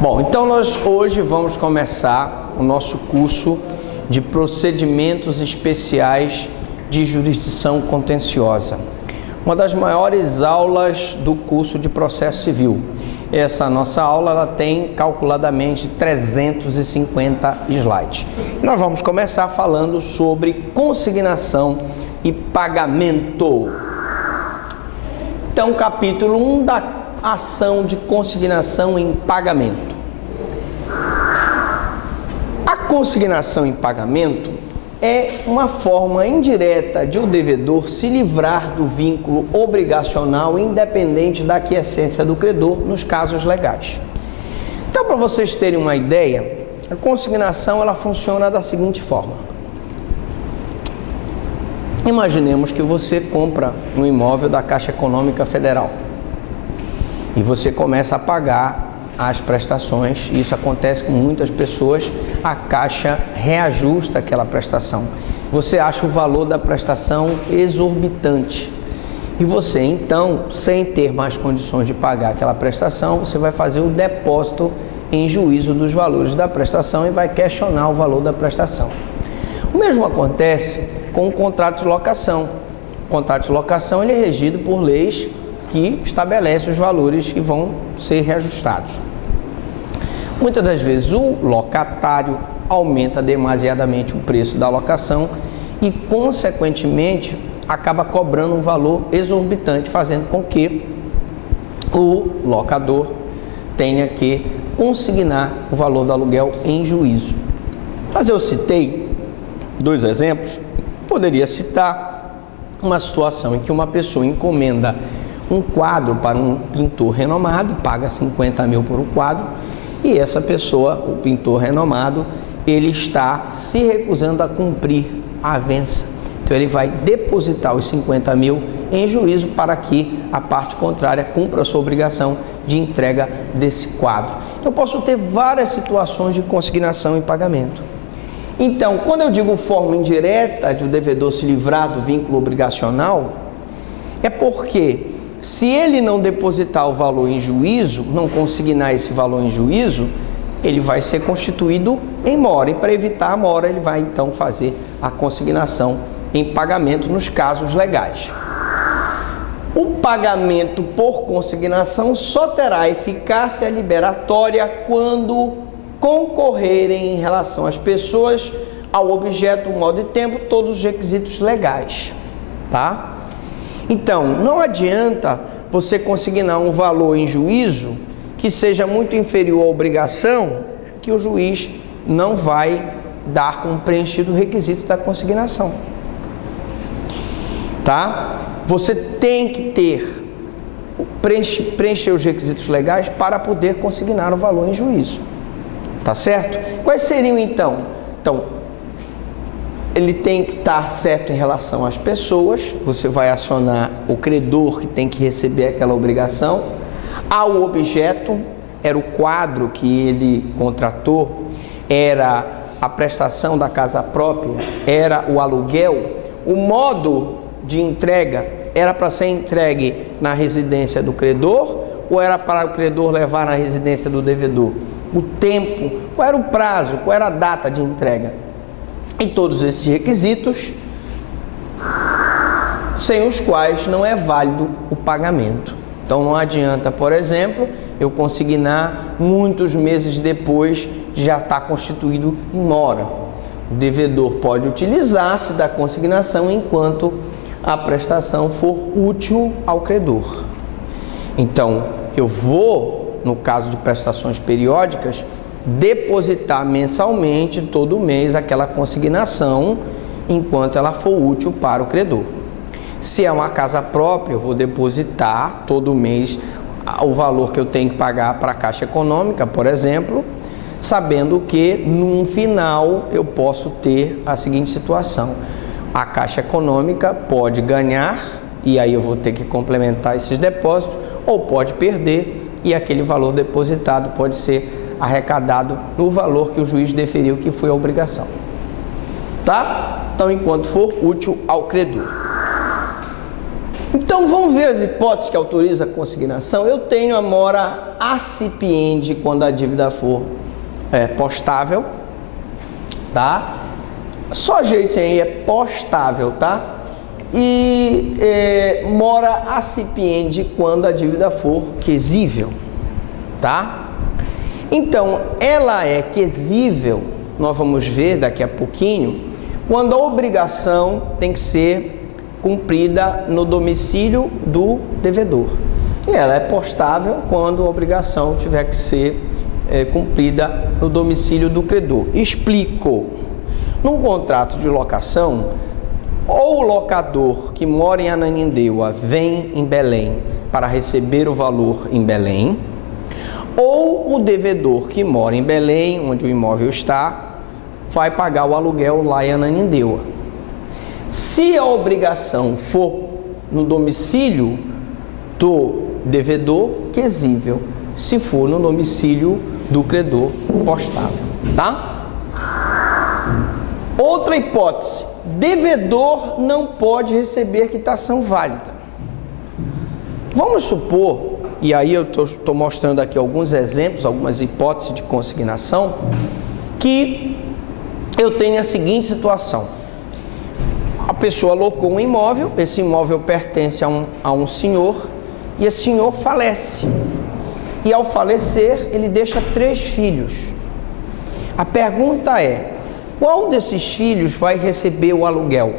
Bom, então nós hoje vamos começar o nosso curso de procedimentos especiais de jurisdição contenciosa. Uma das maiores aulas do curso de processo civil. Essa nossa aula ela tem calculadamente 350 slides. Nós vamos começar falando sobre consignação e pagamento. Então, capítulo 1 da ação de consignação em pagamento. A consignação em pagamento é uma forma indireta de o devedor se livrar do vínculo obrigacional independente da aquiescência do credor nos casos legais. Então, para vocês terem uma ideia, a consignação ela funciona da seguinte forma. Imaginemos que você compra um imóvel da Caixa Econômica Federal e você começa a pagar as prestações. Isso acontece com muitas pessoas. A Caixa reajusta aquela prestação. Você acha o valor da prestação exorbitante e você então, sem ter mais condições de pagar aquela prestação, você vai fazer o depósito em juízo dos valores da prestação e vai questionar o valor da prestação. O mesmo acontece com o contrato de locação. O contrato de locação ele é regido por leis que estabelecem os valores que vão ser reajustados. Muitas das vezes o locatário aumenta demasiadamente o preço da locação e, consequentemente, acaba cobrando um valor exorbitante, fazendo com que o locador tenha que consignar o valor do aluguel em juízo. Mas eu citei dois exemplos. Poderia citar uma situação em que uma pessoa encomenda um quadro para um pintor renomado, paga 50 mil por um quadro, e essa pessoa, o pintor renomado, ele está se recusando a cumprir a avença. Então ele vai depositar os 50 mil em juízo para que a parte contrária cumpra a sua obrigação de entrega desse quadro. Eu posso ter várias situações de consignação em pagamento. Então, quando eu digo forma indireta de o devedor se livrar do vínculo obrigacional, é porque se ele não depositar o valor em juízo, não consignar esse valor em juízo, ele vai ser constituído em mora. E para evitar a mora, ele vai então fazer a consignação em pagamento nos casos legais. O pagamento por consignação só terá eficácia liberatória quando concorrerem em relação às pessoas, ao objeto, modo e tempo, todos os requisitos legais, tá? Então, não adianta você consignar um valor em juízo que seja muito inferior à obrigação, que o juiz não vai dar como preenchido o requisito da consignação, tá? Você tem que preencher os requisitos legais para poder consignar o valor em juízo, tá certo? Quais seriam então? Então, ele tem que estar certo em relação às pessoas. Você vai acionar o credor que tem que receber aquela obrigação. Ao objeto, era o quadro que ele contratou, era a prestação da casa própria, era o aluguel. O modo de entrega era para ser entregue na residência do credor ou era para o credor levar na residência do devedor? O tempo, qual era o prazo, qual era a data de entrega? E todos esses requisitos, sem os quais não é válido o pagamento. Então não adianta, por exemplo, eu consignar muitos meses depois já está constituído em mora. O devedor pode utilizar-se da consignação enquanto a prestação for útil ao credor. Então eu vou, no caso de prestações periódicas, depositar mensalmente, todo mês, aquela consignação enquanto ela for útil para o credor. Se é uma casa própria, eu vou depositar todo mês o valor que eu tenho que pagar para a Caixa Econômica, por exemplo, sabendo que no final eu posso ter a seguinte situação: a Caixa Econômica pode ganhar e aí eu vou ter que complementar esses depósitos, ou pode perder e aquele valor depositado pode ser arrecadado no valor que o juiz deferiu que foi a obrigação, tá? Então, enquanto for útil ao credor. Então, vamos ver as hipóteses que autorizam a consignação. Eu tenho a mora acipiende quando a dívida for postável, tá? Só ajeite aí, é postável, tá? E mora acipiende quando a dívida for quesível, tá? Então, ela é quesível, nós vamos ver daqui a pouquinho, quando a obrigação tem que ser cumprida no domicílio do devedor. E ela é postável quando a obrigação tiver que ser cumprida no domicílio do credor. Explico. Num contrato de locação, ou o locador que mora em Ananindeua vem em Belém para receber o valor em Belém, ou o devedor que mora em Belém, onde o imóvel está, vai pagar o aluguel lá em Ananindeua. Se a obrigação for no domicílio do devedor, quesível. Se for no domicílio do credor, postável, tá? Outra hipótese: devedor não pode receber quitação válida. Vamos supor, e aí eu estou mostrando aqui alguns exemplos, algumas hipóteses de consignação, que eu tenho a seguinte situação: a pessoa alocou um imóvel, esse imóvel pertence a um senhor, e esse senhor falece. E ao falecer, ele deixa 3 filhos. A pergunta é: qual desses filhos vai receber o aluguel?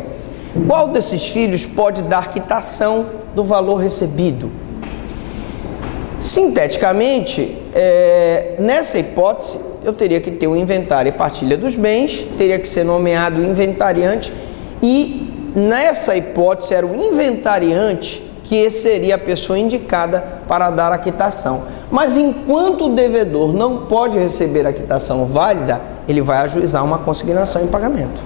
Qual desses filhos pode dar quitação do valor recebido? Sinteticamente, nessa hipótese, eu teria que ter um inventário e partilha dos bens, teria que ser nomeado inventariante, e nessa hipótese era o inventariante que seria a pessoa indicada para dar a quitação. Mas enquanto o devedor não pode receber a quitação válida, ele vai ajuizar uma consignação em pagamento.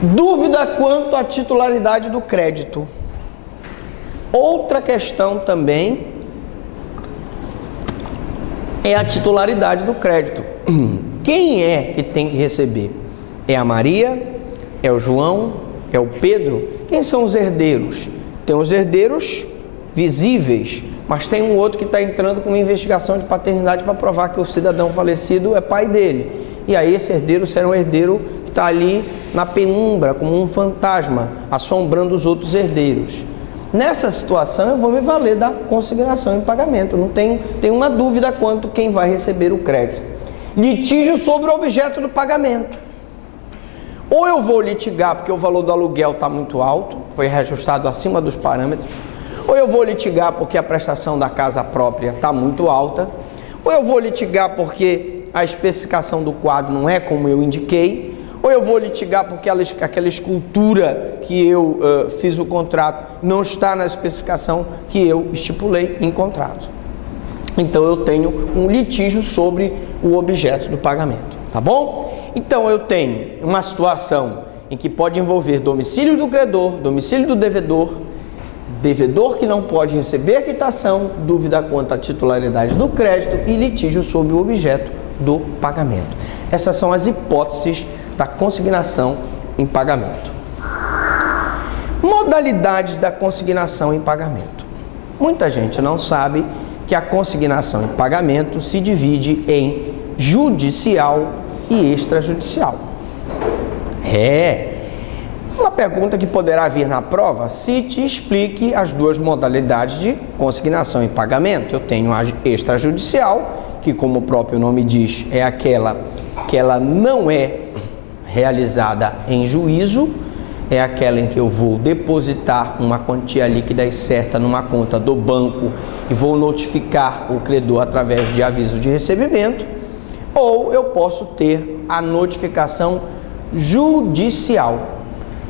Dúvida quanto à titularidade do crédito. Outra questão também é a titularidade do crédito. Quem é que tem que receber? É a Maria? É o João? É o Pedro? Quem são os herdeiros? Tem os herdeiros visíveis, mas tem um outro que está entrando com uma investigação de paternidade para provar que o cidadão falecido é pai dele. E aí esse herdeiro será um herdeiro que está ali na penumbra, como um fantasma, assombrando os outros herdeiros. Nessa situação eu vou me valer da consignação em pagamento. Não tem uma dúvida quanto quem vai receber o crédito. Litígio sobre o objeto do pagamento. Ou eu vou litigar porque o valor do aluguel está muito alto, foi reajustado acima dos parâmetros, ou eu vou litigar porque a prestação da casa própria está muito alta, ou eu vou litigar porque a especificação do quadro não é como eu indiquei, ou eu vou litigar porque aquela escultura que eu fiz o contrato não está na especificação que eu estipulei em contrato. Então eu tenho um litígio sobre o objeto do pagamento, tá bom? Então eu tenho uma situação em que pode envolver domicílio do credor, domicílio do devedor, devedor que não pode receber quitação, dúvida quanto à titularidade do crédito e litígio sobre o objeto do pagamento. Essas são as hipóteses da consignação em pagamento. Modalidades da consignação em pagamento. Muita gente não sabe que a consignação em pagamento se divide em judicial e extrajudicial. Uma pergunta que poderá vir na prova: cite e explique as duas modalidades de consignação em pagamento. Eu tenho a extrajudicial, que como o próprio nome diz, é aquela que ela não é realizada em juízo, é aquela em que eu vou depositar uma quantia líquida e certa numa conta do banco e vou notificar o credor através de aviso de recebimento. Ou eu posso ter a notificação judicial,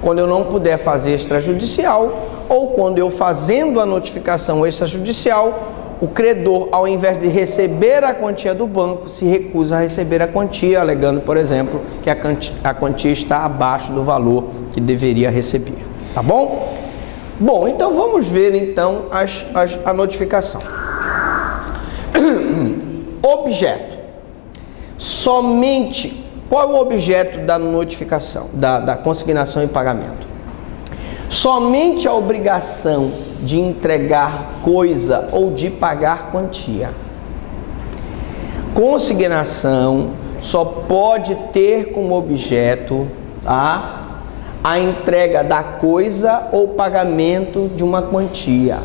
quando eu não puder fazer extrajudicial, ou quando eu fazendo a notificação extrajudicial, o credor, ao invés de receber a quantia do banco, se recusa a receber a quantia, alegando, por exemplo, que a quantia está abaixo do valor que deveria receber. Tá bom? Bom, então vamos ver então a notificação. Objeto. Somente, qual é o objeto da notificação, da consignação em pagamento? somente a obrigação de entregar coisa ou de pagar quantia. Consignação só pode ter como objeto a entrega da coisa ou pagamento de uma quantia.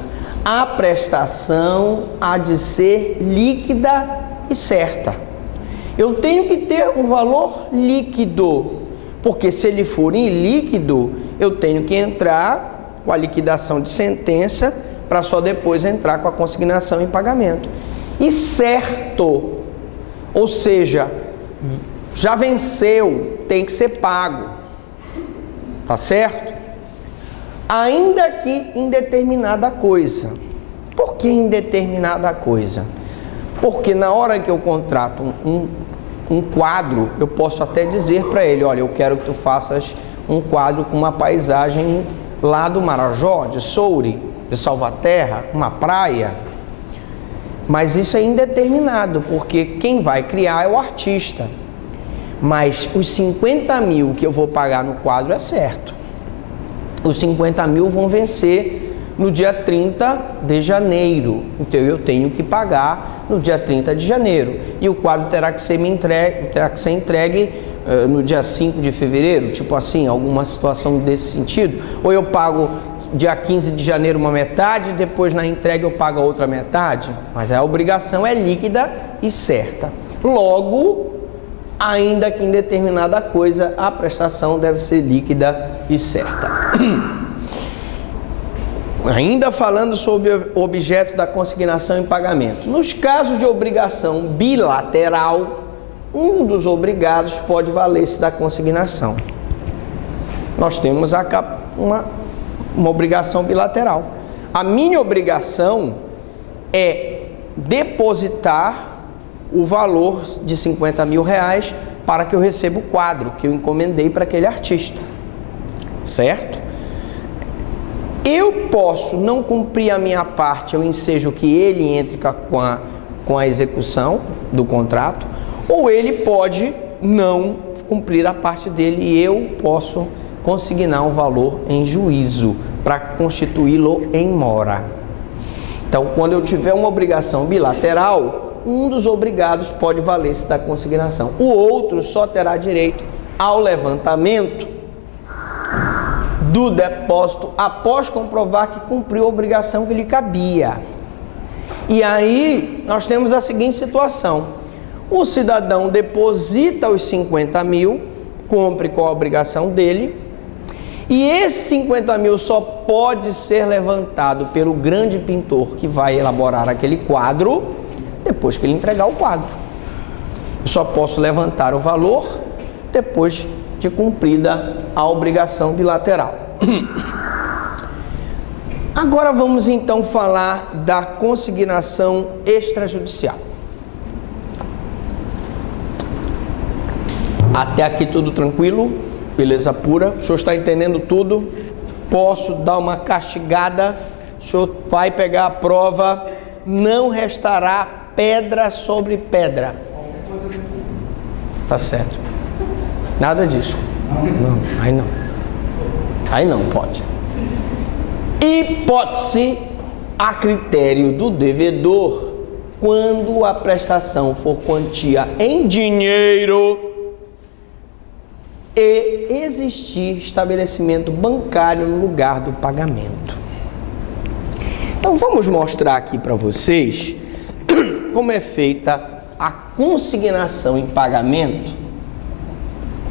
A prestação há de ser líquida e certa. Eu tenho que ter um valor líquido, porque se ele for ilíquido, eu tenho que entrar com a liquidação de sentença para só depois entrar com a consignação em pagamento. E certo, ou seja, já venceu, tem que ser pago, tá certo? Ainda que em determinada coisa. Por que em determinada coisa? Porque na hora que eu contrato um quadro, eu posso até dizer para ele, olha, eu quero que tu faças um quadro com uma paisagem lá do Marajó, de Soure, de Salvaterra, uma praia. Mas isso é indeterminado, porque quem vai criar é o artista. Mas os 50 mil que eu vou pagar no quadro é certo. Os 50 mil vão vencer no dia 30 de janeiro. Então eu tenho que pagar no dia 30 de janeiro. E o quadro terá que ser entregue no dia 5 de fevereiro, tipo assim, alguma situação desse sentido. Ou eu pago dia 15 de janeiro uma metade, depois na entrega eu pago a outra metade. Mas a obrigação é líquida e certa. Logo, ainda que em determinada coisa, a prestação deve ser líquida e certa. Ainda falando sobre o objeto da consignação em pagamento. Nos casos de obrigação bilateral, um dos obrigados pode valer-se da consignação. Nós temos uma obrigação bilateral. A minha obrigação é depositar o valor de 50 mil reais para que eu receba o quadro que eu encomendei para aquele artista, certo? Eu posso não cumprir a minha parte, eu ensejo que ele entre com a execução do contrato, ou ele pode não cumprir a parte dele e eu posso consignar um valor em juízo para constituí-lo em mora. Então, quando eu tiver uma obrigação bilateral, um dos obrigados pode valer-se da consignação. O outro só terá direito ao levantamento do depósito após comprovar que cumpriu a obrigação que lhe cabia. E aí nós temos a seguinte situação: o cidadão deposita os 50 mil, cumpre com a obrigação dele, e esses 50 mil só pode ser levantado pelo grande pintor que vai elaborar aquele quadro depois que ele entregar o quadro. Eu só posso levantar o valor depois de cumprida a obrigação bilateral. Agora vamos então falar da consignação extrajudicial. Até aqui tudo tranquilo? Beleza pura? O senhor está entendendo tudo? Posso dar uma castigada? O senhor vai pegar a prova, não restará pedra sobre pedra. Tá certo. Nada disso. Não, aí não. Aí não pode. Hipótese a critério do devedor, quando a prestação for quantia em dinheiro e existir estabelecimento bancário no lugar do pagamento. Então vamos mostrar aqui para vocês como é feita a consignação em pagamento.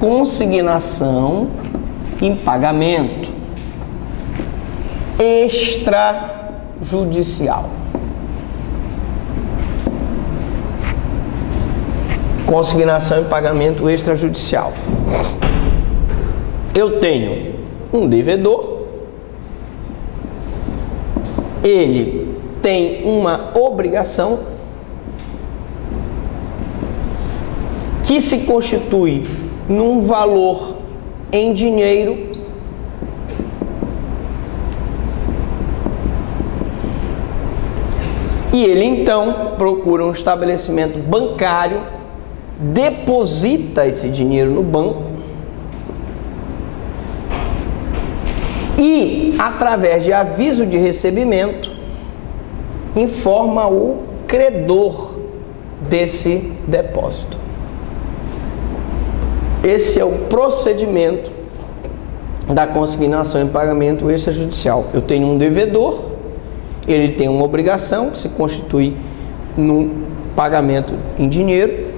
Consignação em pagamento extrajudicial. Consignação em pagamento extrajudicial. Eu tenho um devedor, ele tem uma obrigação que se constitui num valor em dinheiro e ele então procura um estabelecimento bancário, deposita esse dinheiro no banco e através de aviso de recebimento, informa o credor desse depósito. Esse é o procedimento da consignação em pagamento extrajudicial. Eu tenho um devedor, ele tem uma obrigação que se constitui num pagamento em dinheiro,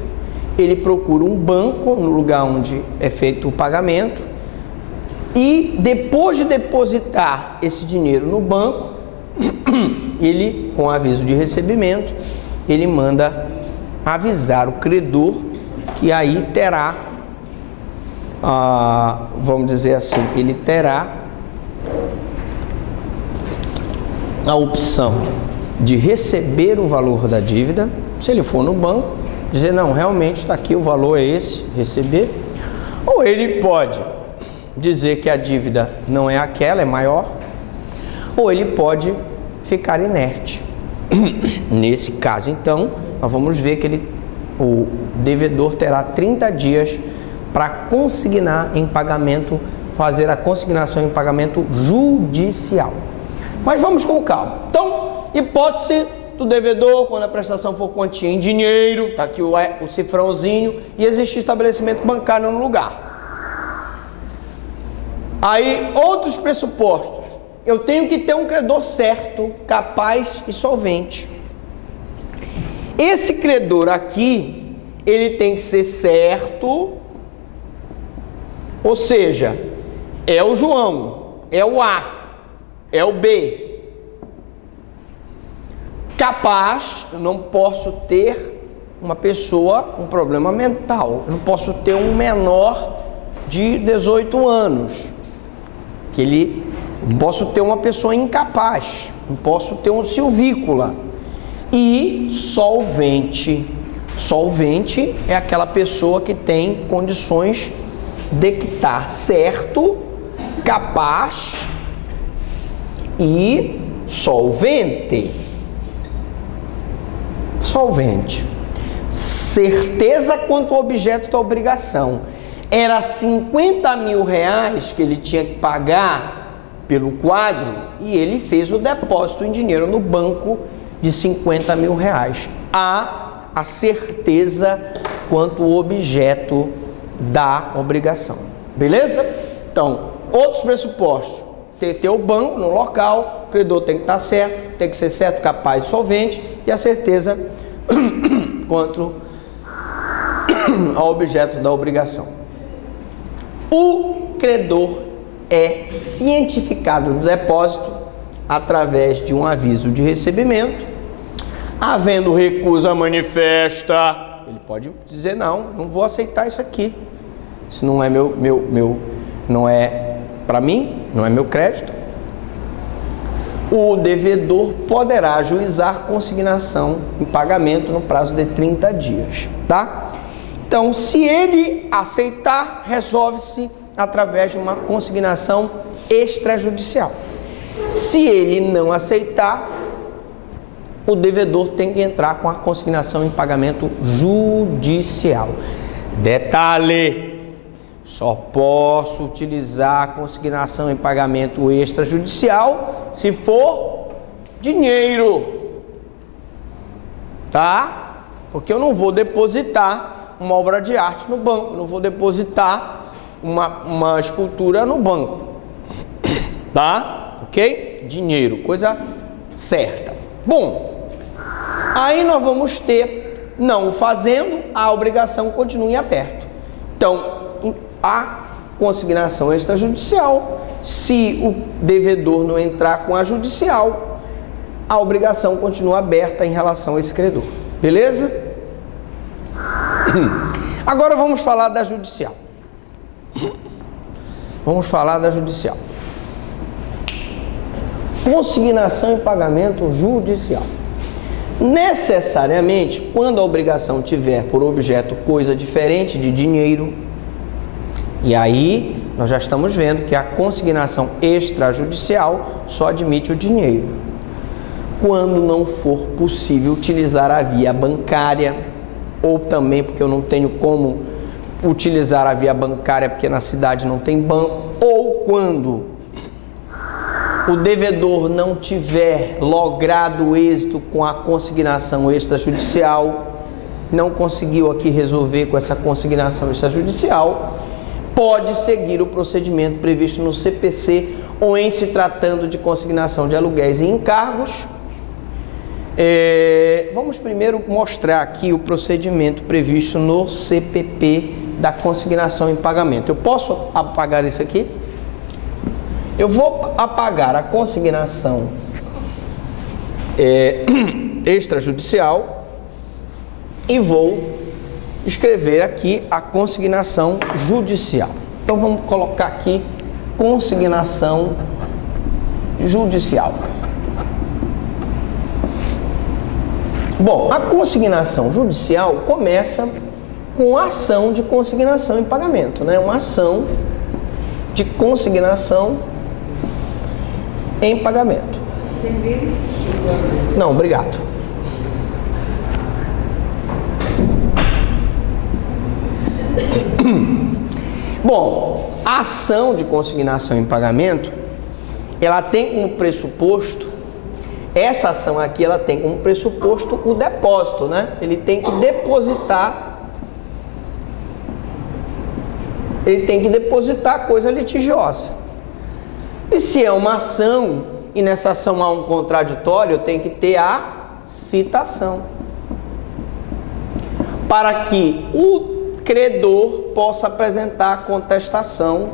ele procura um banco no lugar onde é feito o pagamento e depois de depositar esse dinheiro no banco, ele, com aviso de recebimento, ele manda avisar o credor que aí terá, vamos dizer assim, ele terá a opção de receber o valor da dívida, se ele for no banco, dizer, não, realmente está aqui, o valor é esse, receber, ou ele pode dizer que a dívida não é aquela, é maior, ou ele pode ficar inerte. Nesse caso, então, nós vamos ver que o devedor terá 30 dias para consignar em pagamento, fazer a consignação em pagamento judicial. Mas vamos com calma. Então, hipótese do devedor, quando a prestação for quantia em dinheiro, está aqui o cifrãozinho, e existe estabelecimento bancário no lugar. Aí, outros pressupostos. Eu tenho que ter um credor certo, capaz e solvente. Esse credor aqui, ele tem que ser certo, ou seja, é o João, é o A, é o B. Capaz, eu não posso ter uma pessoa com problema mental, eu não posso ter um menor de 18 anos, não posso ter uma pessoa incapaz, não posso ter um silvícola. E solvente. Solvente é aquela pessoa que tem condições de estar certo, capaz e solvente. Solvente. Certeza quanto ao objeto da obrigação. Era 50 mil reais que ele tinha que pagar pelo quadro e ele fez o depósito em dinheiro no banco de 50 mil reais. Há a certeza quanto ao objeto da obrigação. Beleza? Então, outros pressupostos. Tem que ter o banco no local, o credor tem que estar certo, tem que ser certo, capaz e solvente, e a certeza quanto ao objeto da obrigação. O credor é cientificado do depósito através de um aviso de recebimento. Havendo recusa manifesta, ele pode dizer, não vou aceitar isso aqui. Isso não é não é para mim, não é meu crédito. O devedor poderá ajuizar consignação em pagamento no prazo de 30 dias, tá? Então, se ele aceitar, resolve-se através de uma consignação extrajudicial. Se ele não aceitar, o devedor tem que entrar com a consignação em pagamento judicial. Detalhe: só posso utilizar a consignação em pagamento extrajudicial se for dinheiro, tá? Porque eu não vou depositar uma obra de arte no banco, não vou depositar uma escultura no banco, tá? Ok? Dinheiro, coisa certa. Bom, aí nós vamos ter, não fazendo, a obrigação continua em aberto. Então, a consignação extrajudicial, se o devedor não entrar com a judicial, a obrigação continua aberta em relação a esse credor. Beleza? Agora vamos falar da judicial. Vamos falar da judicial. Consignação em pagamento judicial. Necessariamente, quando a obrigação tiver por objeto coisa diferente de dinheiro, e aí nós já estamos vendo que a consignação extrajudicial só admite o dinheiro. Quando não for possível utilizar a via bancária, ou também porque eu não tenho como utilizar a via bancária porque na cidade não tem banco, ou quando o devedor não tiver logrado êxito com a consignação extrajudicial, não conseguiu aqui resolver com essa consignação extrajudicial, pode seguir o procedimento previsto no CPC ou em se tratando de consignação de aluguéis e encargos. Vamos primeiro mostrar aqui o procedimento previsto no CPP da consignação em pagamento. Eu posso apagar isso aqui? Eu vou apagar a consignação extrajudicial e vou escrever aqui a consignação judicial. Então vamos colocar aqui consignação judicial. Bom, a consignação judicial começa com a ação de consignação em pagamento, né? Uma ação de consignação em pagamento. Não, obrigado. Bom, a ação de consignação em pagamento, ela tem como pressuposto, essa ação aqui, ela tem como pressuposto o depósito, né? Ele tem que depositar coisa litigiosa. E se é uma ação, e nessa ação há um contraditório, tem que ter a citação, para que o credor possa apresentar a contestação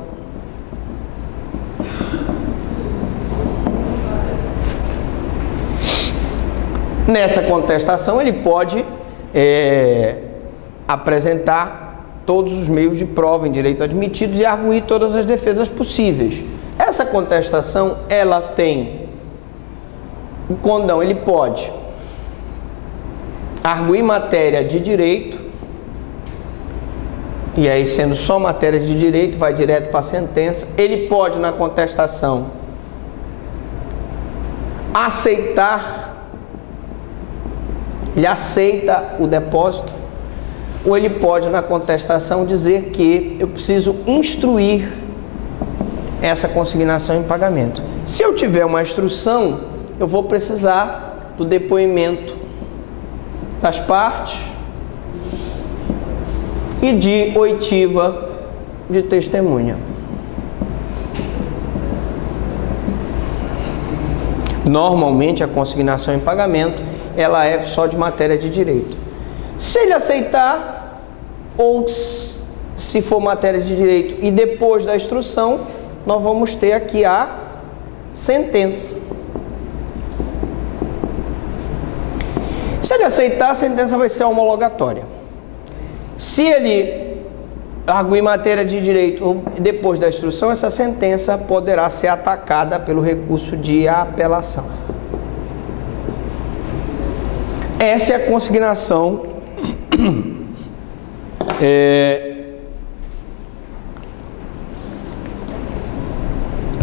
nessa contestação. Ele pode apresentar todos os meios de prova em direito admitidos e arguir todas as defesas possíveis. Essa contestação, ela tem o condão, ele pode arguir matéria de direito, e aí, sendo só matéria de direito, vai direto para a sentença. Ele pode, na contestação, aceitar, ele aceita o depósito, ou ele pode, na contestação, dizer que eu preciso instruir essa consignação em pagamento. Se eu tiver uma instrução, eu vou precisar do depoimento das partes e de oitiva de testemunha. Normalmente a consignação em pagamento, ela é só de matéria de direito. Se ele aceitar, ou se for matéria de direito e depois da instrução, nós vamos ter aqui a sentença. Se ele aceitar, a sentença vai ser homologatória. Se ele arguir matéria de direito ou depois da instrução, essa sentença poderá ser atacada pelo recurso de apelação. Essa é a consignação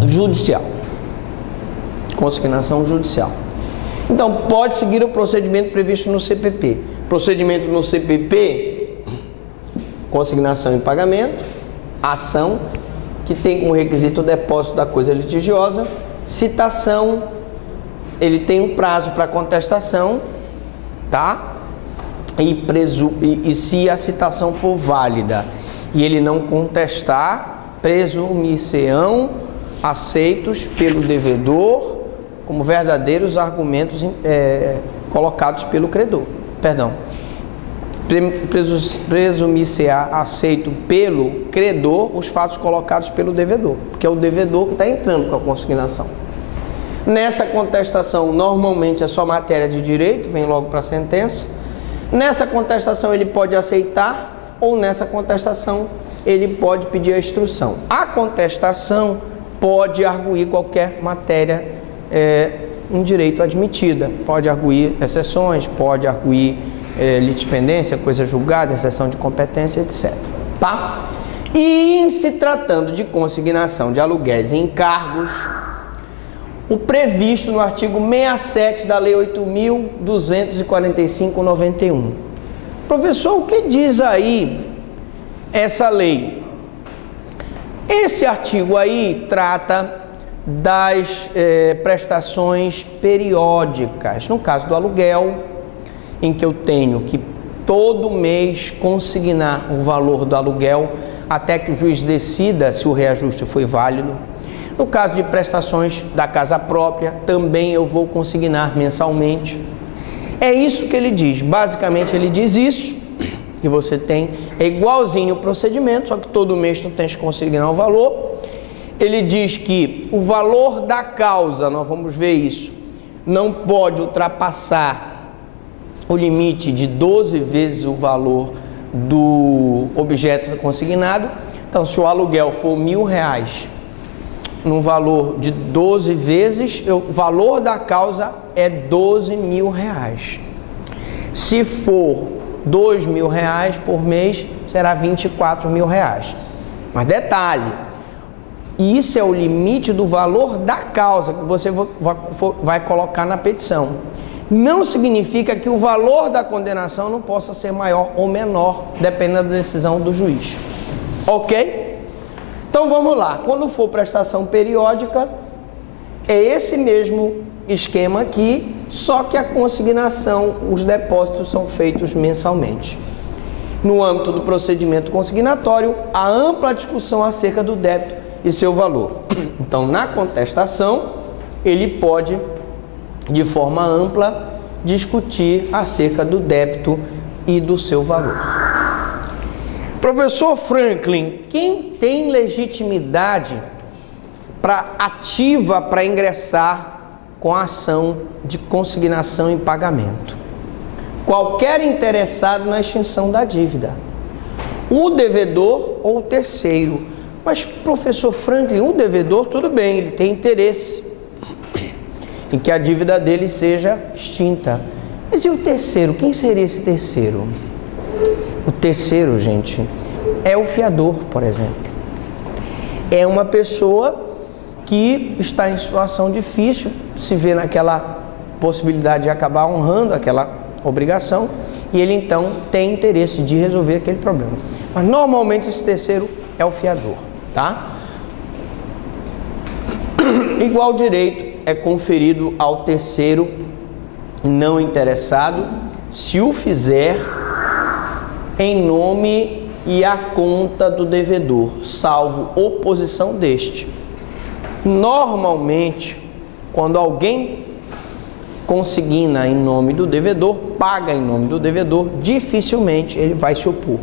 judicial. Consignação judicial. Então, pode seguir o procedimento previsto no CPP. Procedimento no CPP, consignação em pagamento, ação que tem como requisito o depósito da coisa litigiosa, citação, ele tem um prazo para contestação, tá? E se a citação for válida e ele não contestar, presumir-se-ão aceitos pelo devedor como verdadeiros argumentos colocados pelo credor. Perdão. Presumir-se-á aceito pelo credor os fatos colocados pelo devedor, porque é o devedor que está entrando com a consignação. Nessa contestação, normalmente é só matéria de direito, vem logo para a sentença. Nessa contestação ele pode aceitar, ou nessa contestação ele pode pedir a instrução. A contestação pode arguir qualquer matéria em direito admitida, pode arguir exceções, pode arguir litispendência, coisa julgada, exceção de competência, etc. Tá? E em se tratando de consignação de aluguéis e encargos, o previsto no artigo 67 da Lei 8.245/91. Professor, o que diz aí essa lei? Esse artigo aí trata das prestações periódicas. No caso do aluguel, em que eu tenho que todo mês consignar o valor do aluguel até que o juiz decida se o reajuste foi válido. No caso de prestações da casa própria, também eu vou consignar mensalmente. É isso que ele diz. Basicamente, ele diz isso, que você tem, é igualzinho o procedimento, só que todo mês tu tens que consignar o valor. Ele diz que o valor da causa, nós vamos ver isso, não pode ultrapassar o limite de 12 vezes o valor do objeto consignado. Então, se o aluguel for R$1.000, no valor de 12 vezes, o valor da causa é R$12.000. Se for R$2.000 por mês, será R$24.000. Mas detalhe, isso é o limite do valor da causa que você vai colocar na petição. Não significa que o valor da condenação não possa ser maior ou menor, dependendo da decisão do juiz. Ok? Então vamos lá. Quando for prestação periódica, é esse mesmo esquema aqui, só que a consignação, os depósitos são feitos mensalmente. No âmbito do procedimento consignatório, há ampla discussão acerca do débito e seu valor. Então, na contestação, ele pode, de forma ampla, discutir acerca do débito e do seu valor. Professor Franklin, quem tem legitimidade ativa para ingressar com a ação de consignação em pagamento? Qualquer interessado na extinção da dívida, o devedor ou o terceiro. Mas, professor Franklin, o devedor, tudo bem, ele tem interesse em que a dívida dele seja extinta. Mas e o terceiro? Quem seria esse terceiro? O terceiro, gente, é o fiador, por exemplo. É uma pessoa que está em situação difícil, se vê naquela possibilidade de acabar honrando aquela obrigação, e ele então tem interesse de resolver aquele problema. Mas normalmente esse terceiro é o fiador, tá? Igual direito é conferido ao terceiro não interessado, se o fizer em nome e à conta do devedor, salvo oposição deste. Normalmente, quando alguém consigna em nome do devedor, paga em nome do devedor, dificilmente ele vai se opor.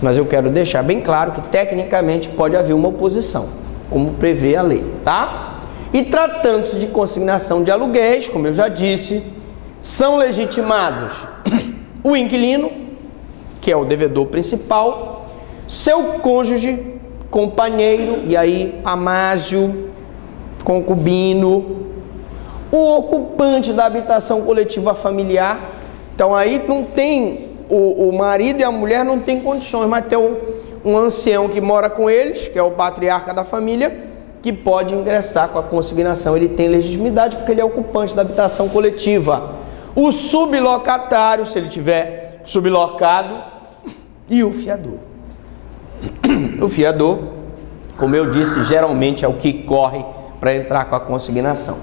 Mas eu quero deixar bem claro que tecnicamente pode haver uma oposição, como prevê a lei, tá? E tratando-se de consignação de aluguéis, como eu já disse, são legitimados o inquilino, que é o devedor principal, seu cônjuge, companheiro, e aí amásio, concubino, o ocupante da habitação coletiva familiar. Então aí não tem, o marido e a mulher não tem condições, mas tem um ancião que mora com eles, que é o patriarca da família, que pode ingressar com a consignação. Ele tem legitimidade porque ele é ocupante da habitação coletiva. O sublocatário, se ele tiver sublocado, e o fiador. O fiador, como eu disse, geralmente é o que corre para entrar com a consignação.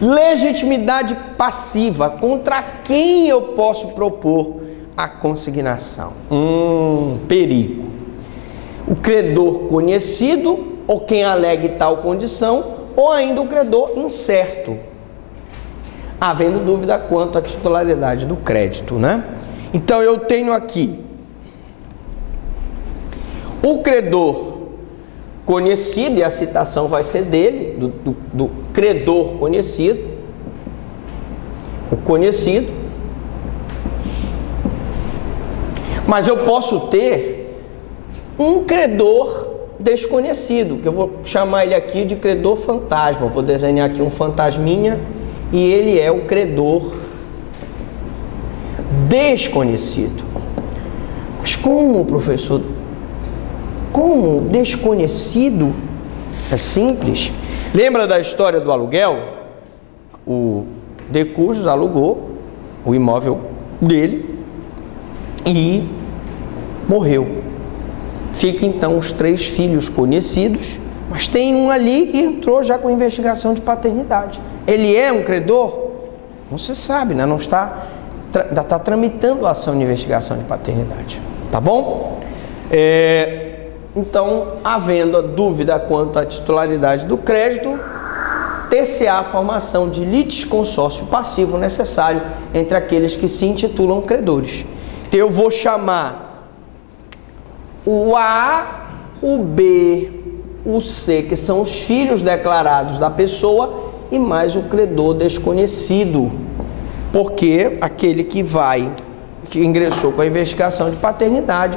Legitimidade passiva. Contra quem eu posso propor a consignação? Perigo. O credor conhecido, ou quem alegue tal condição, ou ainda o credor incerto, havendo dúvida quanto à titularidade do crédito, né? Então eu tenho aqui o credor conhecido, e a citação vai ser dele, do credor conhecido, o conhecido. Mas eu posso ter um credor desconhecido, que eu vou chamar ele aqui de credor fantasma. Eu vou desenhar aqui um fantasminha, e ele é o credor desconhecido. Mas como, professor? Como desconhecido? É simples. Lembra da história do aluguel? O de Cujos alugou o imóvel dele e morreu. Fica então os 3 filhos conhecidos Mas tem um ali que entrou já com investigação de paternidade. Ele é um credor? Não se sabe, né? Não está, ainda está tramitando a ação de investigação de paternidade. Tá bom? Então, havendo a dúvida quanto à titularidade do crédito, ter-se-á a formação de litisconsórcio passivo necessário entre aqueles que se intitulam credores. Então, eu vou chamar o A, o B, o C, que são os filhos declarados da pessoa, e mais o credor desconhecido, porque aquele que ingressou com a investigação de paternidade